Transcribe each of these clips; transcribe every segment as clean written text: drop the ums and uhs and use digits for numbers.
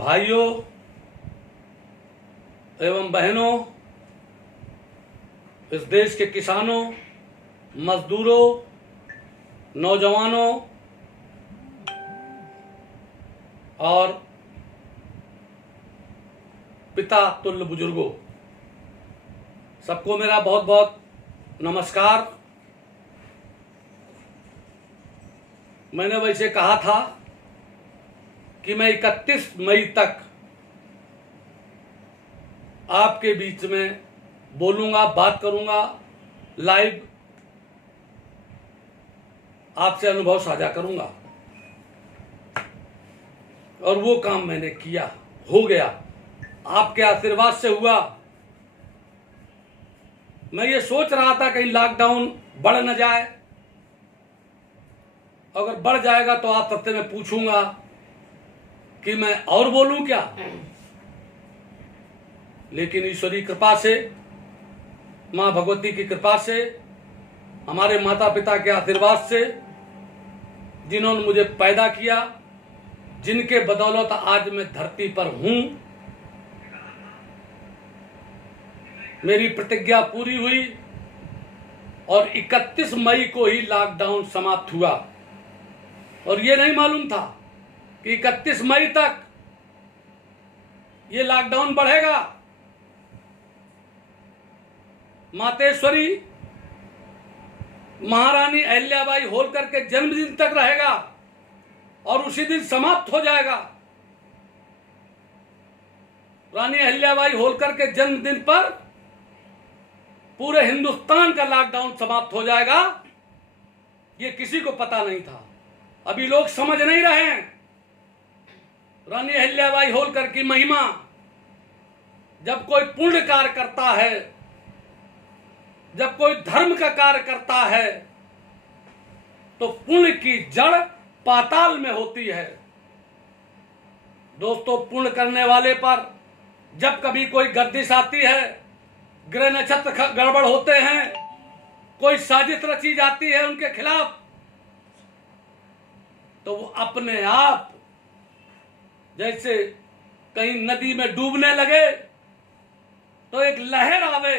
भाइयों एवं बहनों, इस देश के किसानों, मजदूरों, नौजवानों और पिता तुल्य बुजुर्गों, सबको मेरा बहुत बहुत नमस्कार। मैंने वैसे कहा था कि मैं 31 मई तक आपके बीच में बोलूंगा, बात करूंगा, लाइव आपसे अनुभव साझा करूंगा। और वो काम मैंने किया, हो गया, आपके आशीर्वाद से हुआ। मैं ये सोच रहा था कहीं लॉकडाउन बढ़ न जाए, अगर बढ़ जाएगा तो आप सबसे मैं पूछूंगा कि मैं और बोलूं क्या। लेकिन ईश्वरी कृपा से, मां भगवती की कृपा से, हमारे माता पिता के आशीर्वाद से, जिन्होंने मुझे पैदा किया, जिनके बदौलत आज मैं धरती पर हूं, मेरी प्रतिज्ञा पूरी हुई और 31 मई को ही लॉकडाउन समाप्त हुआ। और ये नहीं मालूम था कि 31 मई तक ये लॉकडाउन बढ़ेगा। मातेश्वरी महारानी अहिल्याबाई होलकर के जन्मदिन तक रहेगा और उसी दिन समाप्त हो जाएगा। रानी अहिल्याबाई होलकर के जन्मदिन पर पूरे हिंदुस्तान का लॉकडाउन समाप्त हो जाएगा, ये किसी को पता नहीं था। अभी लोग समझ नहीं रहे हैं रानी अहिल्याबाई होलकर की महिमा। जब कोई पुण्य कार्य करता है, जब कोई धर्म का कार्य करता है, तो पुण्य की जड़ पाताल में होती है। दोस्तों, पुण्य करने वाले पर जब कभी कोई गर्दिश आती है, ग्रह नक्षत्र गड़बड़ होते हैं, कोई साजिश रची जाती है उनके खिलाफ, तो वो अपने आप जैसे कहीं नदी में डूबने लगे तो एक लहर आवे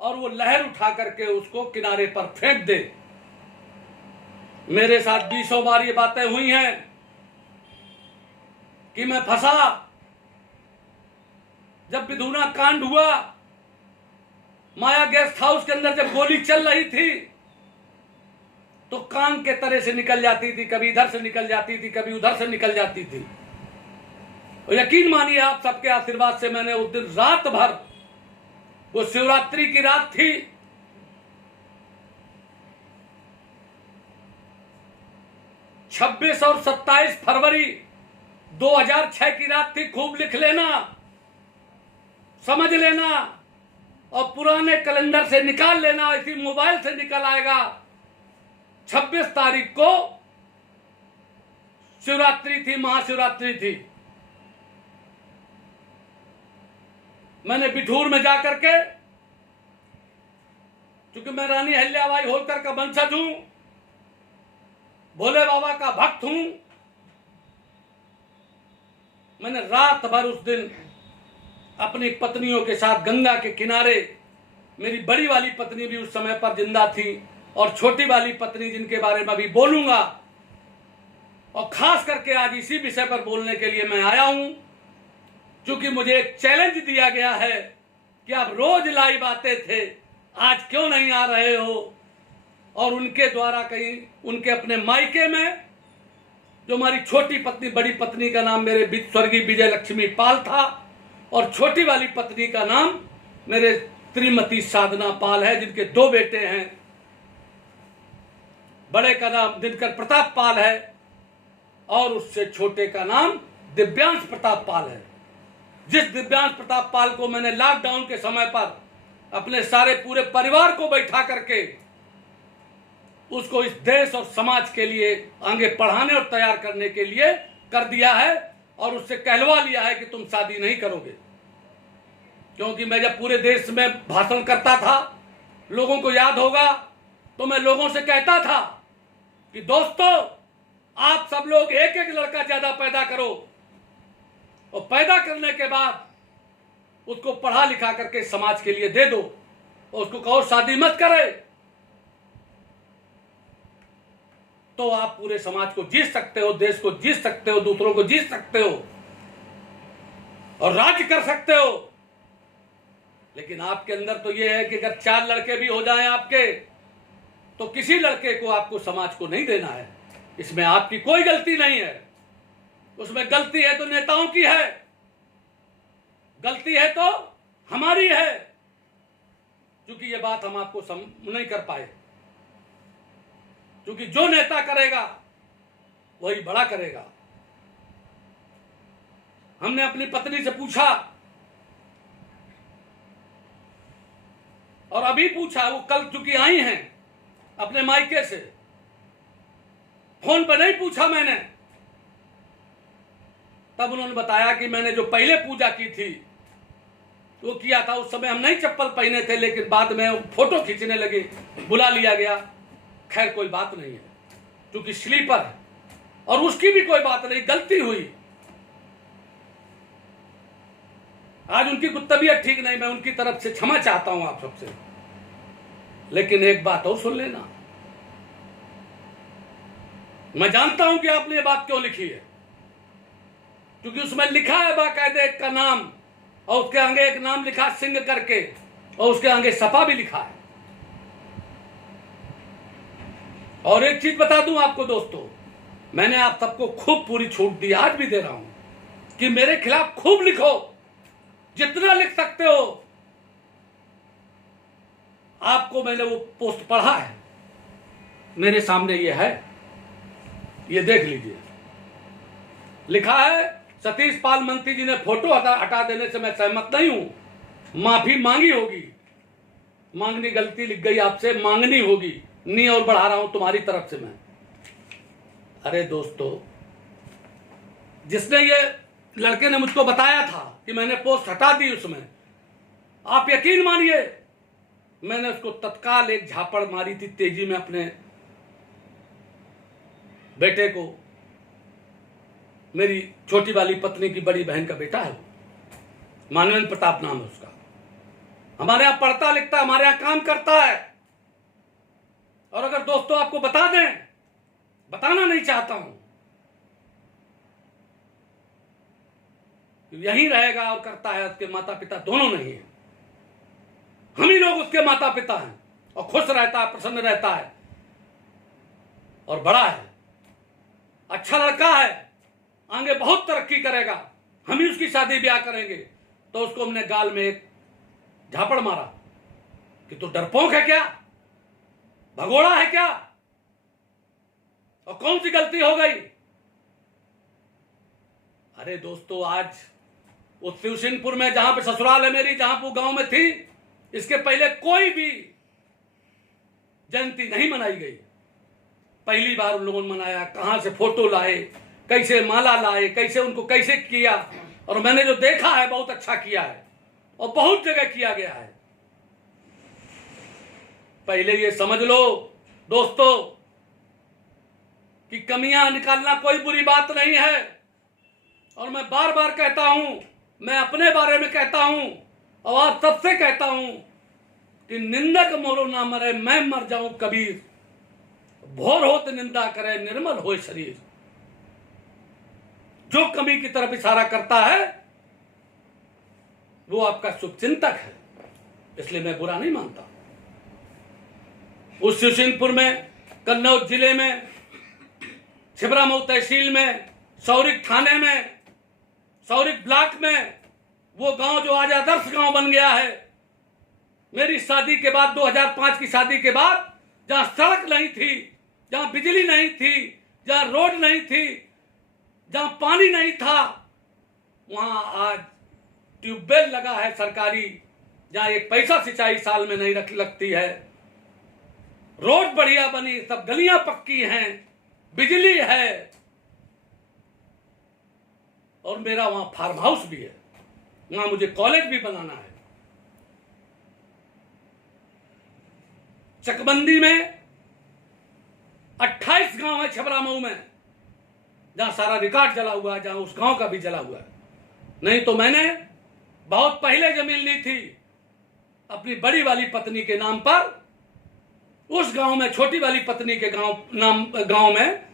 और वो लहर उठा करके उसको किनारे पर फेंक दे। मेरे साथ 20 बार ये बातें हुई हैं कि मैं फंसा। जब विधुना कांड हुआ, माया गेस्ट हाउस के अंदर जब गोली चल रही थी, तो कान के तरह से निकल जाती थी, कभी इधर से निकल जाती थी, कभी उधर से निकल जाती थी। और यकीन मानिए, आप सबके आशीर्वाद से मैंने उस दिन रात भर, वो शिवरात्रि की रात थी, छब्बीस और 27 फरवरी 2006 की रात थी। खूब लिख लेना, समझ लेना और पुराने कैलेंडर से निकाल लेना, इसी मोबाइल से निकल आएगा। 26 तारीख को शिवरात्रि थी, महाशिवरात्रि थी। मैंने बिठूर में जाकर के, क्योंकि मैं रानी अहिल्याबाई होलकर का वंशज हूं, भोले बाबा का भक्त हूं, मैंने रात भर उस दिन अपनी पत्नियों के साथ गंगा के किनारे, मेरी बड़ी वाली पत्नी भी उस समय पर जिंदा थी और छोटी वाली पत्नी जिनके बारे में अभी बोलूंगा, और खास करके आज इसी विषय पर बोलने के लिए मैं आया हूं, क्योंकि मुझे एक चैलेंज दिया गया है कि आप रोज लाइव आते थे, आज क्यों नहीं आ रहे हो। और उनके द्वारा कहीं उनके अपने मायके में, जो हमारी छोटी पत्नी, बड़ी पत्नी का नाम मेरे स्वर्गीय विजय लक्ष्मी पाल था और छोटी वाली पत्नी का नाम मेरे श्रीमती साधना पाल है, जिनके 2 बेटे हैं। बड़े का नाम दिनकर प्रताप पाल है और उससे छोटे का नाम दिव्यांश प्रताप पाल है। जिस दिव्यांश प्रताप पाल को मैंने लॉकडाउन के समय पर अपने सारे पूरे परिवार को बैठा करके उसको इस देश और समाज के लिए आगे पढ़ाने और तैयार करने के लिए कर दिया है, और उससे कहलवा लिया है कि तुम शादी नहीं करोगे। क्योंकि मैं जब पूरे देश में भाषण करता था, लोगों को याद होगा, तो मैं लोगों से कहता था कि दोस्तों, आप सब लोग एक एक लड़का ज्यादा पैदा करो, और पैदा करने के बाद उसको पढ़ा लिखा करके समाज के लिए दे दो और उसको कहो शादी मत करे, तो आप पूरे समाज को जीत सकते हो, देश को जीत सकते हो, दूसरों को जीत सकते हो और राज्य कर सकते हो। लेकिन आपके अंदर तो यह है कि अगर 4 लड़के भी हो जाएं आपके, तो किसी लड़के को आपको समाज को नहीं देना है। इसमें आपकी कोई गलती नहीं है। उसमें गलती है तो नेताओं की है, गलती है तो हमारी है, क्योंकि ये बात हम आपको नहीं कर पाए। क्योंकि जो नेता करेगा वही बड़ा करेगा। हमने अपनी पत्नी से पूछा और अभी पूछा, वो कल चूंकि आई हैं अपने मायके से, फोन पर नहीं पूछा मैंने, तब उन्होंने बताया कि मैंने जो पहले पूजा की थी वो किया था। उस समय हम नहीं चप्पल पहने थे, लेकिन बाद में फोटो खींचने लगे, बुला लिया गया। खैर कोई बात नहीं है, क्योंकि स्लीपर है और उसकी भी कोई बात नहीं, गलती हुई। आज उनकी तबीयत ठीक नहीं, मैं उनकी तरफ से क्षमा चाहता हूं आप सबसे। लेकिन एक बात और सुन लेना, मैं जानता हूं कि आपने ये बात क्यों लिखी है, क्योंकि उसमें लिखा है बाकायदे एक का नाम और उसके आगे एक नाम लिखा सिंह करके और उसके आगे सपा भी लिखा है। और एक चीज बता दूं आपको दोस्तों, मैंने आप सबको खूब पूरी छूट दी, आज भी दे रहा हूं कि मेरे खिलाफ खूब लिखो, जितना लिख सकते हो। आपको मैंने वो पोस्ट पढ़ा है, मेरे सामने ये है, ये देख लीजिए। लिखा है, सतीश पाल मंत्री जी ने फोटो हटा देने से मैं सहमत नहीं हूं, माफी मांगी होगी। मांगनी गलती लिख गई आपसे, मांगनी होगी, नहीं और बढ़ा रहा हूं तुम्हारी तरफ से मैं। अरे दोस्तों, जिसने ये लड़के ने मुझको बताया था कि मैंने पोस्ट हटा दी, उसमें आप यकीन मानिए मैंने उसको तत्काल एक झापड़ मारी थी तेजी में। अपने बेटे को, मेरी छोटी वाली पत्नी की बड़ी बहन का बेटा है, मानवेंद्र प्रताप नाम है उसका, हमारे यहां पढ़ता लिखता, हमारे यहां काम करता है। और अगर दोस्तों आपको बता दें, बताना नहीं चाहता हूं, यहीं रहेगा और करता है, उसके माता पिता दोनों नहीं है, हम ही लोग उसके माता पिता हैं। और खुश रहता है, प्रसन्न रहता है और बड़ा है, अच्छा लड़का है, आगे बहुत तरक्की करेगा। हम ही उसकी शादी ब्याह करेंगे। तो उसको हमने गाल में एक झापड़ मारा कि तू डरपोक है क्या, भगोड़ा है क्या, और कौन सी गलती हो गई। अरे दोस्तों, आज उस शिवसिंहपुर में जहां पे ससुराल है मेरी, जहां पे गांव में थी, इसके पहले कोई भी जयंती नहीं मनाई गई। पहली बार उन लोगों ने मनाया। कहां से फोटो लाए, कैसे माला लाए, कैसे उनको कैसे किया, और मैंने जो देखा है बहुत अच्छा किया है और बहुत जगह किया गया है। पहले ये समझ लो दोस्तों कि कमियां निकालना कोई बुरी बात नहीं है। और मैं बार बार कहता हूं, मैं अपने बारे में कहता हूं और आप सबसे कहता हूं कि निंदक मोरो ना मरे, मैं मर जाऊं कबीर। भोर होत निंदा करे, निर्मल होए शरीर। जो कमी की तरफ इशारा करता है वो आपका शुभचिंतक है, इसलिए मैं बुरा नहीं मानता। उस शिवसिंहपुर में, कन्नौज जिले में, छिबरामऊ तहसील में, सौरिक थाने में, सौरिक ब्लॉक में, वो गांव जो आज आदर्श गांव बन गया है। मेरी शादी के बाद, 2005 की शादी के बाद, जहां सड़क नहीं थी, जहां बिजली नहीं थी, जहां रोड नहीं थी, जहां पानी नहीं था, वहां आज ट्यूबवेल लगा है सरकारी, जहां एक पैसा सिंचाई साल में नहीं लगती है। रोड बढ़िया बनी, सब गलियां पक्की हैं, बिजली है, और मेरा वहां फार्म हाउस भी है, वहां मुझे कॉलेज भी बनाना है। चकबंदी में 28 गांव है छिबरामऊ में, जहां सारा रिकॉर्ड जला हुआ है, जहां उस गांव का भी जला हुआ है। नहीं तो मैंने बहुत पहले जमीन ली थी अपनी बड़ी वाली पत्नी के नाम पर, उस गांव में छोटी वाली पत्नी के गांव में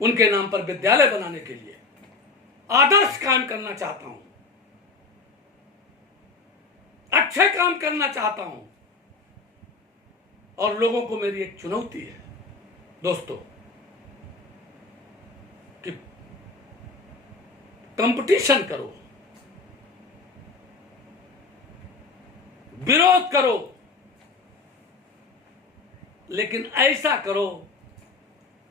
उनके नाम पर विद्यालय बनाने के लिए आदर्श काम करना चाहता हूं, अच्छे काम करना चाहता हूं। और लोगों को मेरी एक चुनौती है दोस्तों कि कंपटीशन करो, विरोध करो, लेकिन ऐसा करो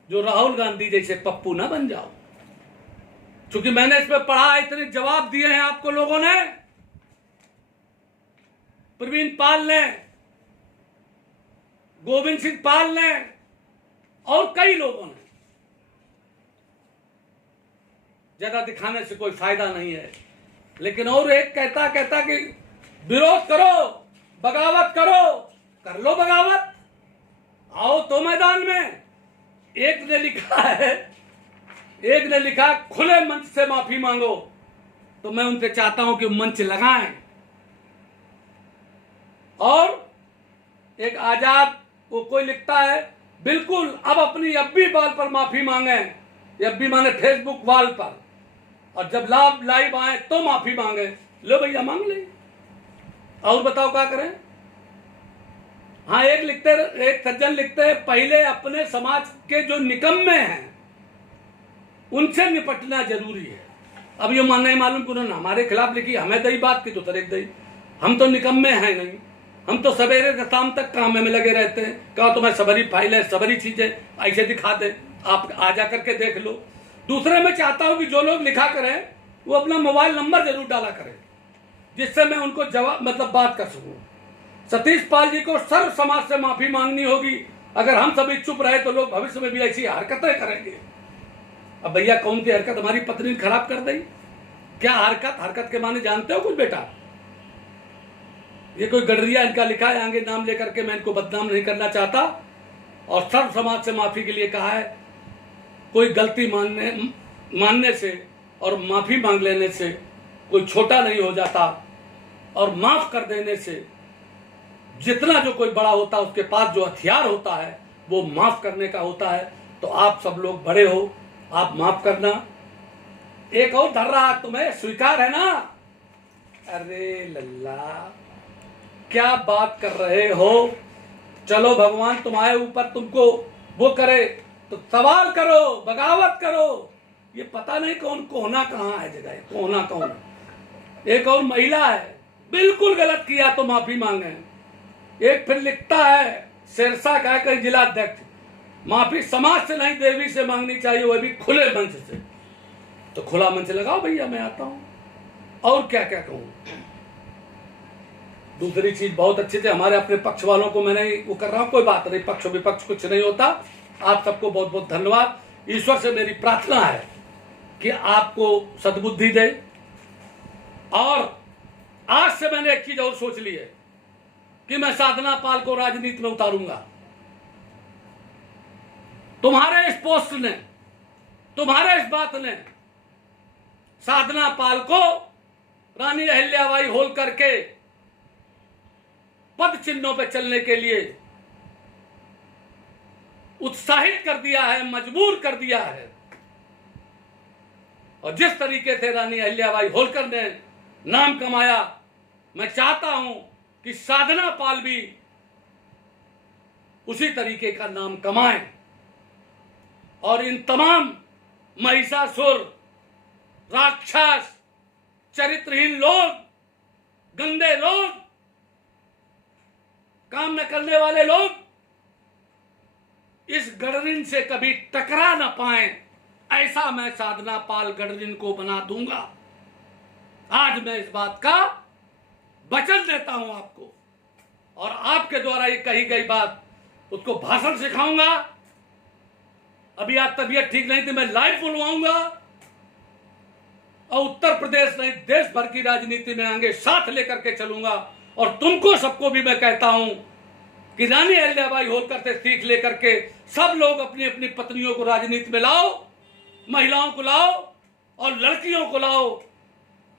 जो राहुल गांधी जैसे पप्पू ना बन जाओ। क्योंकि मैंने इसमें पढ़ा, इतने जवाब दिए हैं आपको लोगों ने, प्रवीण पाल ने, गोविंद सिंह पाल ने और कई लोगों ने। ज्यादा दिखाने से कोई फायदा नहीं है, लेकिन और एक कहता कि विरोध करो, बगावत करो, कर लो बगावत, आओ तो मैदान में। एक ने लिखा खुले मंच से माफी मांगो, तो मैं उनसे चाहता हूं कि मंच लगाएं। और एक आजाद वो कोई लिखता है बिल्कुल अब अपनी अब्बी बाल पर माफी मांगे, अब्बी माने फेसबुक वाल पर, और जब लाइव आए तो माफी मांगे। लो भैया मांग ले, और बताओ क्या करें। हाँ, एक सज्जन लिखते हैं पहले अपने समाज के जो निकम्मे हैं उनसे निपटना जरूरी है। अब ये मानना ही मालूम कि उन्होंने हमारे खिलाफ लिखी, हमें दई बात की तो तरह दई, हम तो निकम्मे हैं नहीं, हम तो सवेरे से शाम तक काम में लगे रहते हैं। कहा तो मैं सबरी फाइल है, सबरी चीजें ऐसे दिखा दे, आप आ जा करके देख लो। दूसरे मैं चाहता हूं कि जो लोग लिखा करें वो अपना मोबाइल नंबर जरूर डाला करें, जिससे मैं उनको जवाब बात कर सकूं। सतीश पाल जी को सर्व समाज से माफी मांगनी होगी। अगर हम सभी चुप रहे तो लोग भविष्य में भी ऐसी हरकतें करेंगे। अब भैया कौन सी हरकत हमारी पत्नी खराब कर दी? क्या हरकत के माने जानते हो कुछ बेटा? ये कोई गडरिया इनका लिखा है, आगे नाम लेकर के मैं इनको बदनाम नहीं करना चाहता। और सर्व समाज से माफी के लिए कहा है। कोई गलती मानने से और माफी मांग लेने से कोई छोटा नहीं हो जाता, और माफ कर देने से जितना जो कोई बड़ा होता है उसके पास जो हथियार होता है वो माफ करने का होता है। तो आप सब लोग बड़े हो, आप माफ करना। एक और धर रहा तुम्हें स्वीकार है ना? अरे लल्ला क्या बात कर रहे हो? चलो भगवान तुम्हारे ऊपर तुमको वो करे तो सवाल करो, बगावत करो। ये पता नहीं कौन कोहना कहाँ है जगह, कोहना कौन। एक और महिला है, बिल्कुल गलत किया तो माफी मांगे। एक फिर लिखता है सिरसा का कई जिला अध्यक्ष, माफी समाज से नहीं देवी से मांगनी चाहिए, वह भी खुले मंच से। तो खुला मंच लगाओ भैया, मैं आता हूं। और क्या क्या कहूं। दूसरी चीज बहुत अच्छी थी, हमारे अपने पक्ष वालों को मैंने वो कर रहा हूं, कोई बात नहीं, पक्ष विपक्ष कुछ नहीं होता। आप सबको बहुत बहुत धन्यवाद। ईश्वर से मेरी प्रार्थना है कि आपको सद्बुद्धि दे। और आज से मैंने एक चीज और सोच ली है कि मैं साधना पाल को राजनीति में उतारूंगा। तुम्हारे इस पोस्ट ने, तुम्हारे इस बात ने साधना पाल को रानी अहिल्याबाई होलकर के पद चिन्हों पे चलने के लिए उत्साहित कर दिया है, मजबूर कर दिया है। और जिस तरीके से रानी अहिल्याबाई होलकर ने नाम कमाया, मैं चाहता हूं कि साधना पाल भी उसी तरीके का नाम कमाएं। और इन तमाम महिषासुर, राक्षस, चरित्रहीन लोग, गंदे लोग, काम न करने वाले लोग इस गडरिन से कभी टकरा न पाएं, ऐसा मैं साधना पाल गडरिन को बना दूंगा। आज मैं इस बात का वचन देता हूं आपको, और आपके द्वारा ये कही गई बात उसको भाषण सिखाऊंगा। अभी आज तबीयत ठीक नहीं थी, मैं लाइव बुलवाऊंगा और उत्तर प्रदेश नहीं देश भर की राजनीति में आगे साथ लेकर के चलूंगा। और तुमको सबको भी मैं कहता हूं कि रानी अहिल्याबाई होलकर से सीख लेकर के सब लोग अपनी अपनी पत्नियों को राजनीति में लाओ, महिलाओं को लाओ और लड़कियों को लाओ,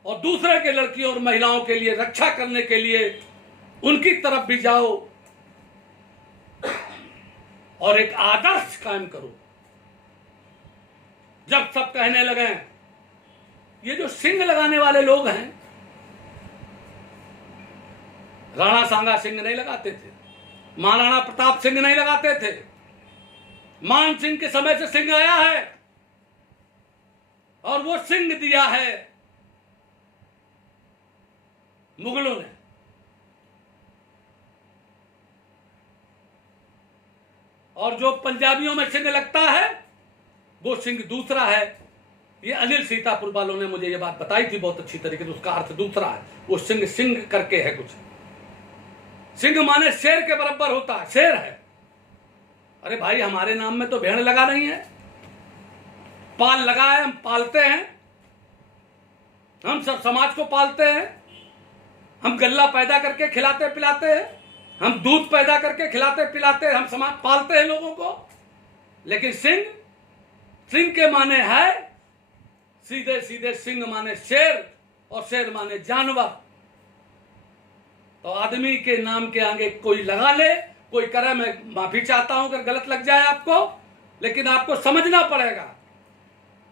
और दूसरे के लड़कियों और महिलाओं के लिए रक्षा करने के लिए उनकी तरफ भी जाओ और एक आदर्श कायम करो। जब सब कहने लगे, ये जो सिंह लगाने वाले लोग हैं, राणा सांगा सिंह नहीं लगाते थे, महाराणा प्रताप सिंह नहीं लगाते थे, मान सिंह के समय से सिंह आया है और वो सिंह दिया है मुगलों ने। और जो पंजाबियों में सिंह लगता है वो सिंह दूसरा है। ये अनिल सीतापुर वालों ने मुझे ये बात बताई थी बहुत अच्छी तरीके से, उसका अर्थ दूसरा है। वो सिंह सिंह करके है कुछ, सिंह माने शेर के बराबर होता है, शेर है। अरे भाई हमारे नाम में तो भेड़ लगा नहीं है, पाल लगा है, हम पालते हैं, हम सब समाज को पालते हैं, हम गल्ला पैदा करके खिलाते पिलाते हैं, हम दूध पैदा करके खिलाते पिलाते हैं, हम समाज पालते हैं लोगों को। लेकिन सिंह, सिंह के माने है सीधे सीधे, सिंह माने शेर और शेर माने जानवर। तो आदमी के नाम के आगे कोई लगा ले, कोई करे, मैं माफी चाहता हूं अगर गलत लग जाए आपको, लेकिन आपको समझना पड़ेगा।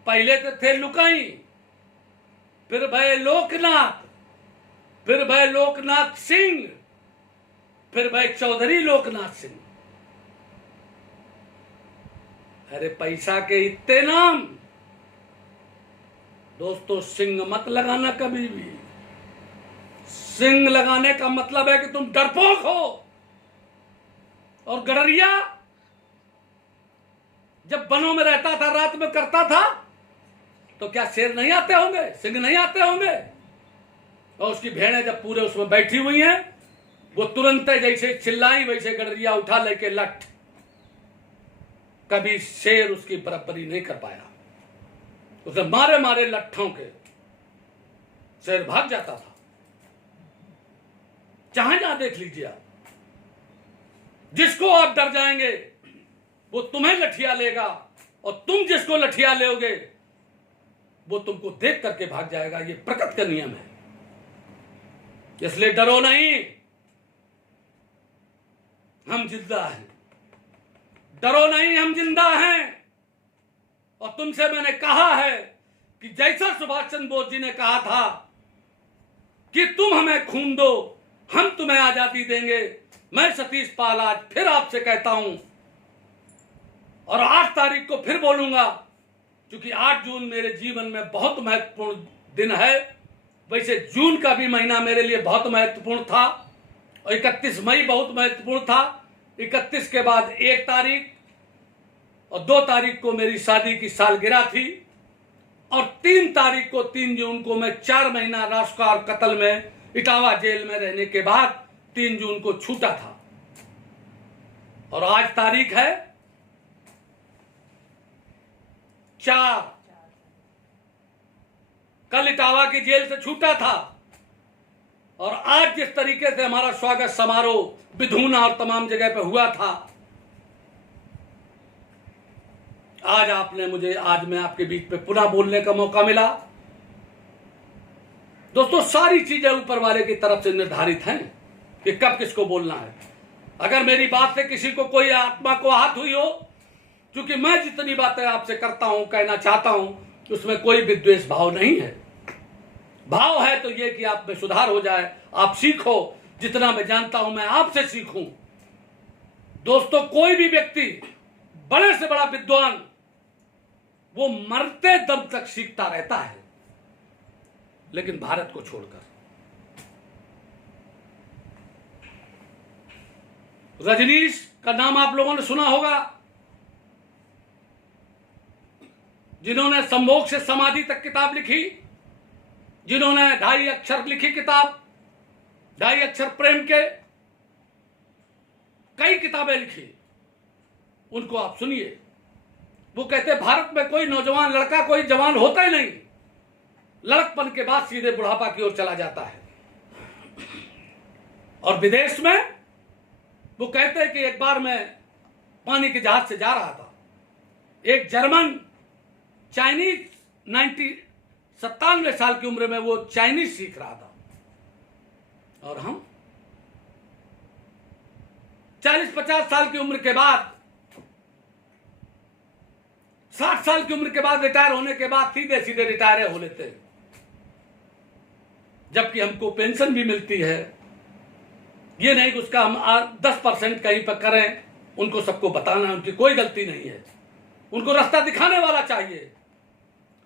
पहले तो थे लुकाई, फिर भय लोकनाथ, फिर भय लोकनाथ सिंह, फिर भय चौधरी लोकनाथ सिंह। अरे पैसा के इतने नाम। दोस्तों सिंह मत लगाना कभी भी। सिंह लगाने का मतलब है कि तुम डरपोक हो। और गडरिया जब वनों में रहता था, रात में करता था, तो क्या शेर नहीं आते होंगे, सिंह नहीं आते होंगे? और उसकी भेड़ें जब पूरे उसमें बैठी हुई हैं, वो तुरंत जैसे चिल्लाई वैसे गडरिया उठा लेके लठ। कभी शेर उसकी बराबरी नहीं कर पाया। उसे मारे मारे लट्ठों के शेर भाग जाता था। जहां जहां देख लीजिए आप, जिसको आप डर जाएंगे वो तुम्हें लठिया लेगा, और तुम जिसको लठिया लोगे वो तुमको देख करके भाग जाएगा। ये प्रकृति का नियम है। इसलिए डरो नहीं, हम जिंदा हैं। डरो नहीं, हम जिंदा हैं। और तुमसे मैंने कहा है कि जैसा सुभाष चंद्र बोस जी ने कहा था कि तुम हमें खून दो, हम तुम्हें आजादी देंगे। मैं सतीश पाल आज फिर आपसे कहता हूं, और 8 तारीख को फिर बोलूंगा, क्योंकि 8 जून मेरे जीवन में बहुत महत्वपूर्ण दिन है। वैसे जून का भी महीना मेरे लिए बहुत महत्वपूर्ण था, और 31 मई बहुत महत्वपूर्ण था। 31 के बाद 1 तारीख और 2 तारीख को मेरी शादी की सालगिरह थी, और 3 तारीख को 3 जून को मैं 4 महीना राष्ट्रकार कत्ल में इटावा जेल में रहने के बाद 3 जून को छूटा था। और आज तारीख है 4। कल इटावा की जेल से छूटा था, और आज जिस तरीके से हमारा स्वागत समारोह विधूना और तमाम जगह पे हुआ था, आज मैं आपके बीच पे पुनः बोलने का मौका मिला। दोस्तों सारी चीजें ऊपर वाले की तरफ से निर्धारित हैं कि कब किसको बोलना है। अगर मेरी बात से किसी को कोई आत्मा को आहत हुई हो, क्योंकि मैं जितनी बातें आपसे करता हूं, कहना चाहता हूं, उसमें कोई विद्वेष भाव नहीं है। भाव है तो ये कि आप में सुधार हो जाए, आप सीखो। जितना मैं जानता हूं मैं आपसे सीखूं। दोस्तों कोई भी व्यक्ति, बड़े से बड़ा विद्वान, वो मरते दम तक सीखता रहता है, लेकिन भारत को छोड़कर। रजनीश का नाम आप लोगों ने सुना होगा, जिन्होंने संभोग से समाधि तक किताब लिखी, जिन्होंने 2.5 अक्षर लिखी किताब, 2.5 अक्षर प्रेम के कई किताबें लिखी। उनको आप सुनिए। वो कहते भारत में कोई नौजवान लड़का, कोई जवान होता ही नहीं, लड़कपन के बाद सीधे बुढ़ापा की ओर चला जाता है। और विदेश में वो कहते हैं कि एक बार मैं पानी के जहाज से जा रहा था, एक जर्मन चाइनीज 97 साल की उम्र में वो चाइनीज सीख रहा था, और हम 40-50 साल की उम्र के बाद, 60 साल की उम्र के बाद, रिटायर होने के बाद सीधे सीधे रिटायर हो लेते हैं, जबकि हमको पेंशन भी मिलती है। ये नहीं कि उसका हम 10% कहीं पर करें, उनको सबको बताना, उनकी कोई गलती नहीं है, उनको रास्ता दिखाने वाला चाहिए।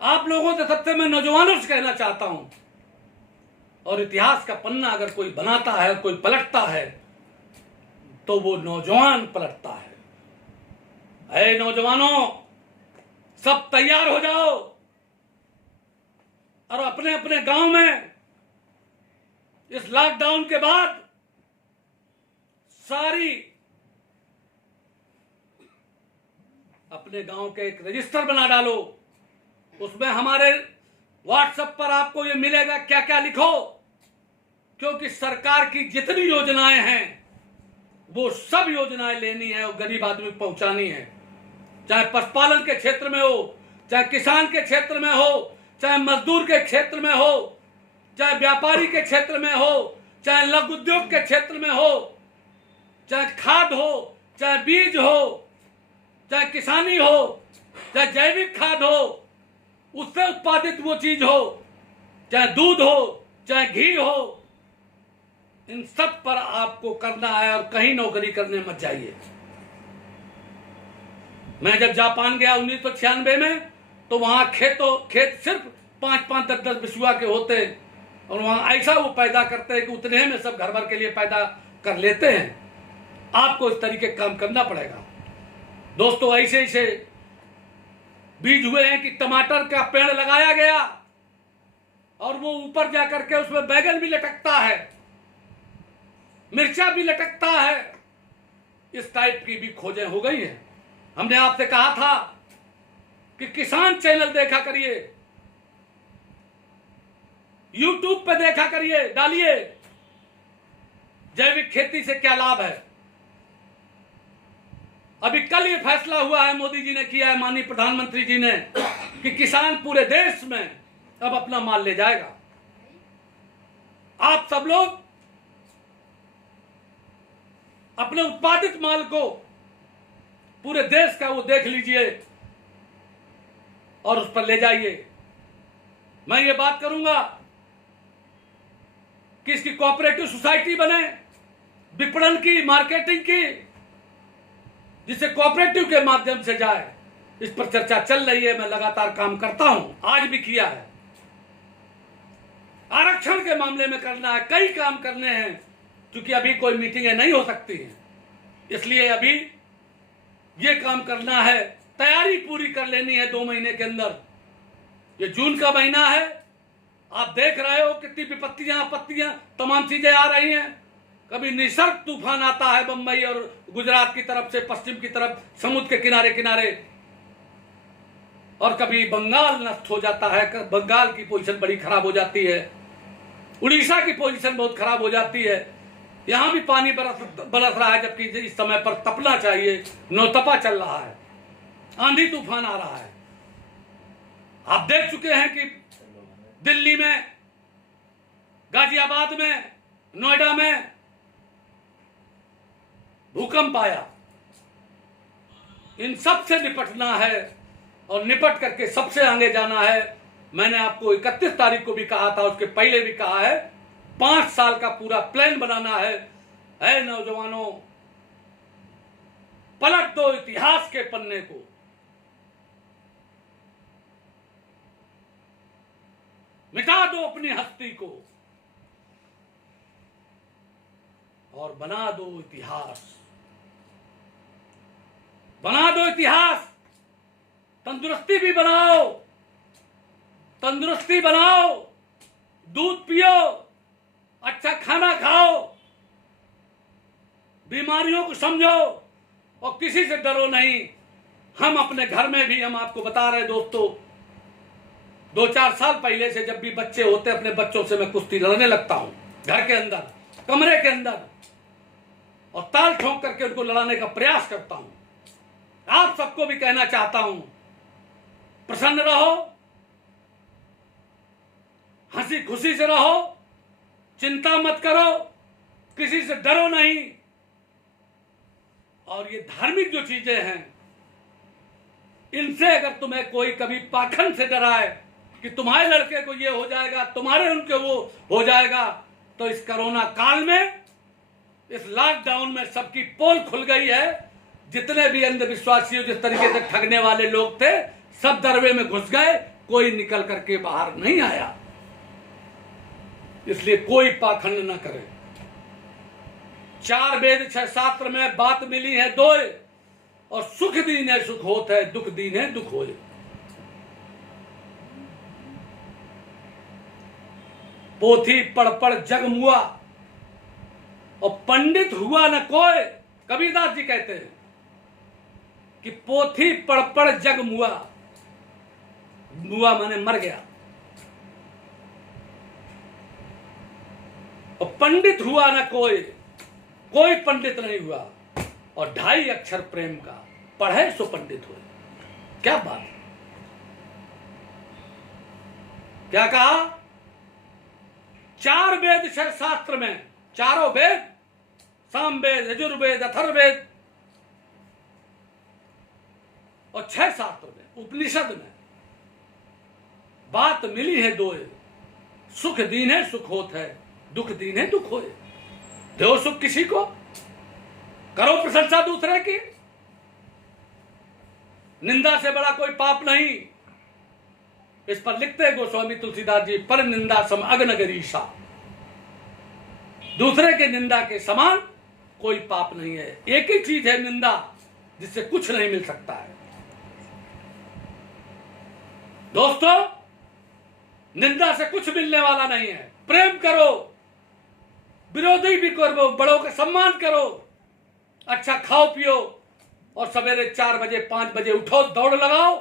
आप लोगों से सबसे मैं नौजवानों से कहना चाहता हूं, और इतिहास का पन्ना अगर कोई बनाता है, कोई पलटता है, तो वो नौजवान पलटता है। ऐ नौजवानों, सब तैयार हो जाओ और अपने अपने गांव में इस लॉकडाउन के बाद सारी अपने गांव के एक रजिस्टर बना डालो। उसमें हमारे व्हाट्सएप पर आपको ये मिलेगा, क्या क्या लिखो, क्योंकि सरकार की जितनी योजनाएं हैं वो सब योजनाएं लेनी है और गरीब आदमी को पहुंचानी है। चाहे पशुपालन के क्षेत्र में हो, चाहे किसान के क्षेत्र में हो, चाहे मजदूर के क्षेत्र में हो, चाहे व्यापारी के क्षेत्र में हो, चाहे लघु उद्योग के क्षेत्र में हो, चाहे खाद हो, चाहे बीज हो, चाहे किसानी हो, चाहे जैविक खाद हो, उससे उत्पादित वो चीज हो, चाहे दूध हो, चाहे घी हो, इन सब पर आपको करना है और कहीं नौकरी करने मत जाइए। मैं जब जापान गया 1996 में, तो वहां खेत सिर्फ 5-5, 10-10 बिस्वा के होते हैं, और वहां ऐसा वो पैदा करते हैं कि उतने में सब घर भर के लिए पैदा कर लेते हैं। आपको इस तरीके काम करना पड़ेगा दोस्तों। ऐसे ऐसे बीज हुए हैं कि टमाटर का पेड़ लगाया गया और वो ऊपर जाकर के उसमें बैगन भी लटकता है, मिर्चा भी लटकता है। इस टाइप की भी खोजें हो गई हैं। हमने आपसे कहा था कि किसान चैनल देखा करिए, YouTube पे देखा करिए, डालिए जैविक खेती से क्या लाभ है। अभी कल ये फैसला हुआ है, मोदी जी ने किया है, माननीय प्रधानमंत्री जी ने, कि किसान पूरे देश में अब अपना माल ले जाएगा। आप सब लोग अपने उत्पादित माल को पूरे देश का वो देख लीजिए और उस पर ले जाइए। मैं ये बात करूंगा कि इसकी कोऑपरेटिव सोसाइटी बने, विपणन की, मार्केटिंग की, जिसे कोऑपरेटिव के माध्यम से जाए। इस पर चर्चा चल रही है, मैं लगातार काम करता हूं, आज भी किया है। आरक्षण के मामले में करना है, कई काम करने हैं, क्योंकि अभी कोई मीटिंगें नहीं हो सकती हैं, इसलिए अभी ये काम करना है, तैयारी पूरी कर लेनी है 2 महीने के अंदर। ये जून का महीना है, आप देख रहे हो कितनी विपत्तियां, आपत्तियां, तमाम चीजें आ रही हैं। कभी निसर्ग तूफान आता है बंबई और गुजरात की तरफ से, पश्चिम की तरफ, समुद्र के किनारे किनारे, और कभी बंगाल नष्ट हो जाता है, बंगाल की पोजीशन बड़ी खराब हो जाती है, उड़ीसा की पोजीशन बहुत खराब हो जाती है। यहां भी पानी बरस रहा है, जबकि इस समय पर तपना चाहिए, नौतपा चल रहा है, आंधी तूफान आ रहा है। आप देख चुके हैं कि दिल्ली में, गाजियाबाद में, नोएडा में भूकंप आया। इन सब से निपटना है और निपट करके सबसे आगे जाना है। मैंने आपको 31 तारीख को भी कहा था, उसके पहले भी कहा है, 5 साल का पूरा प्लान बनाना है। ऐ नौजवानों, पलट दो इतिहास के पन्ने को, मिटा दो अपनी हस्ती को और बना दो इतिहास, बना दो इतिहास। तंदुरुस्ती भी बनाओ, तंदुरुस्ती बनाओ, दूध पियो, अच्छा खाना खाओ, बीमारियों को समझो और किसी से डरो नहीं। हम अपने घर में भी, हम आपको बता रहे दोस्तों, 2-4 साल पहले से जब भी बच्चे होते, अपने बच्चों से मैं कुश्ती लड़ने लगता हूं, घर के अंदर, कमरे के अंदर, और ताल ठोक करके उनको लड़ाने का प्रयास करता हूं। आप सबको भी कहना चाहता हूं, प्रसन्न रहो, हंसी खुशी से रहो, चिंता मत करो, किसी से डरो नहीं। और ये धार्मिक जो चीजें हैं, इनसे अगर तुम्हें कोई कभी पाखंड से डराए कि तुम्हारे लड़के को ये हो जाएगा, तुम्हारे उनके वो हो जाएगा, तो इस कोरोना काल में, इस लॉकडाउन में सबकी पोल खुल गई है। जितने भी अंधविश्वासी जिस तरीके से ठगने वाले लोग थे, सब दरवे में घुस गए, कोई निकल करके बाहर नहीं आया। इसलिए कोई पाखंड न करे। 4 वेद 6 शास्त्र में बात मिली है 2, और सुख दीन है सुख होत है, दुख दीन है दुख होए। पोथी पढ़ पढ़ जग मुआ, और पंडित हुआ न कोय। कबीरदास जी कहते हैं कि पोथी पढ़ पढ़ जग मुआ, मुआ माने मर गया, और पंडित हुआ न कोई, कोई पंडित नहीं हुआ। और 2.5 अक्षर प्रेम का, पढ़े सो पंडित हुए। क्या बात है, क्या कहा? 4 वेद 6 शास्त्र में, चारों वेद, सामवेद, यजुर्वेद, अथर्ववेद और 6 शास्त्र में, उपनिषद में बात मिली है 2, सुख दीन है सुख होत है, दुख दीन है दुख होए। दो सुख किसी को, करो प्रशंसा दूसरे की। निंदा से बड़ा कोई पाप नहीं। इस पर लिखते हैं गोस्वामी तुलसीदास जी, पर निंदा सम अग्न गरीषा। दूसरे के निंदा के समान कोई पाप नहीं है। एक ही चीज है निंदा, जिससे कुछ नहीं मिल सकता है। दोस्तों, निंदा से कुछ मिलने वाला नहीं है। प्रेम करो, विरोधी भी करो, बड़ों का सम्मान करो, अच्छा खाओ पियो, और सवेरे 4 बजे 5 बजे उठो, दौड़ लगाओ,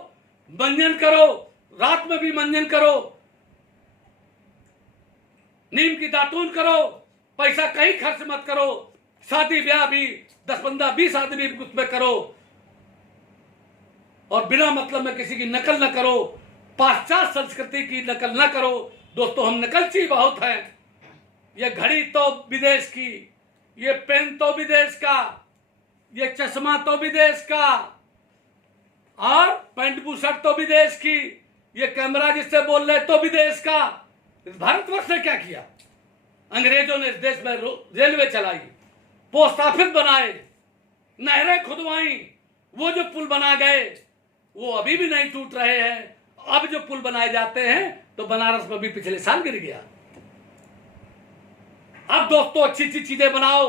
मंजन करो, रात में भी मंजन करो, नीम की दातून करो, पैसा कहीं खर्च मत करो, शादी ब्याह भी 10 15 20 आदमी उसमें करो, और बिना मतलब में किसी की नकल न करो, पाश्चात्य संस्कृति की नकल न करो। दोस्तों, हम नकलची बहुत हैं। ये घड़ी तो विदेश की, ये पेन तो विदेश का, ये चश्मा तो विदेश का, और पैंट बुशर्ट तो विदेश की, ये कैमरा जिससे बोल रहे तो विदेश का। इस भारतवर्ष ने क्या किया? अंग्रेजों ने इस देश में रेलवे चलाई, पोस्ट ऑफिस बनाए, नहरें खुदवाई। वो जो पुल बना गए वो अभी भी नहीं टूट रहे हैं। अब जो पुल बनाए जाते हैं, तो बनारस में भी पिछले साल गिर गया। अब दोस्तों, अच्छी अच्छी चीजें बनाओ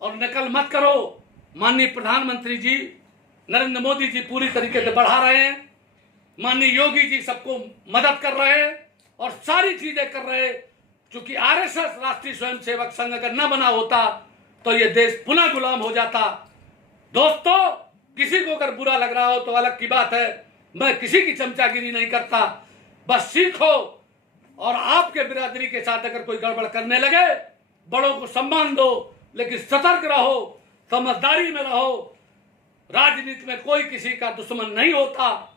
और नकल मत करो। माननीय प्रधानमंत्री जी नरेंद्र मोदी जी पूरी तरीके से बढ़ा रहे हैं। माननीय योगी जी सबको मदद कर रहे हैं और सारी चीजें कर रहे हैं। क्योंकि आरएसएस, राष्ट्रीय स्वयंसेवक संघ, अगर न बना होता तो ये देश पुनः गुलाम हो जाता। दोस्तों, किसी को अगर बुरा लग रहा हो तो अलग की बात है। मैं किसी की चमचागिरी नहीं करता। बस सीखो, और आपके बिरादरी के साथ अगर कोई गड़बड़ करने लगे, बड़ों को सम्मान दो, लेकिन सतर्क रहो, समझदारी में रहो। राजनीति में कोई किसी का दुश्मन नहीं होता।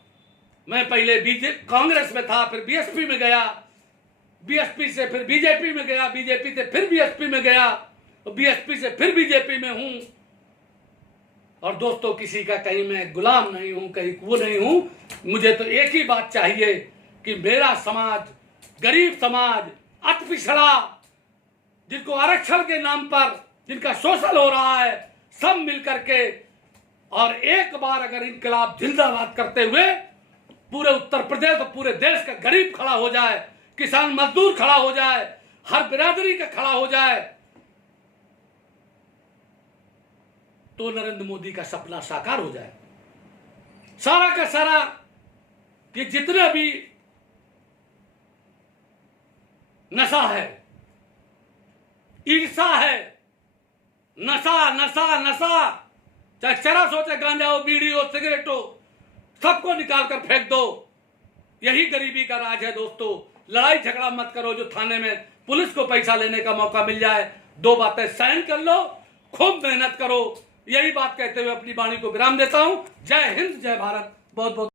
मैं पहले कांग्रेस में था, फिर बीएसपी में गया, बीएसपी से फिर बीजेपी में गया, बीजेपी से फिर बीएसपी में गया, और बीएसपी से फिर बीजेपी में हूं। और दोस्तों, किसी का कहीं मैं गुलाम नहीं हूं, कहीं वो नहीं हूं। मुझे तो एक ही बात चाहिए कि मेरा समाज, गरीब समाज, अति पिछड़ा, जिनको आरक्षण के नाम पर जिनका शोषण हो रहा है, सब मिलकर के और एक बार अगर इनकलाब जिंदाबाद करते हुए पूरे उत्तर प्रदेश और पूरे देश का गरीब खड़ा हो जाए, किसान मजदूर खड़ा हो जाए, हर बिरादरी का खड़ा हो जाए, तो नरेंद्र मोदी का सपना साकार हो जाए। सारा का सारा कि जितने भी नशा है, ईर्षा है, नशा नशा नशा, चाहे चरस हो, चाहे गांजा हो, बीड़ी हो, सिगरेट हो, सबको निकाल कर फेंक दो। यही गरीबी का राज है। दोस्तों, लड़ाई झगड़ा मत करो जो थाने में पुलिस को पैसा लेने का मौका मिल जाए। 2 बातें सहन कर लो, खूब मेहनत करो। यही बात कहते हुए अपनी वाणी को विराम देता हूं। जय हिंद, जय भारत। बहुत बहुत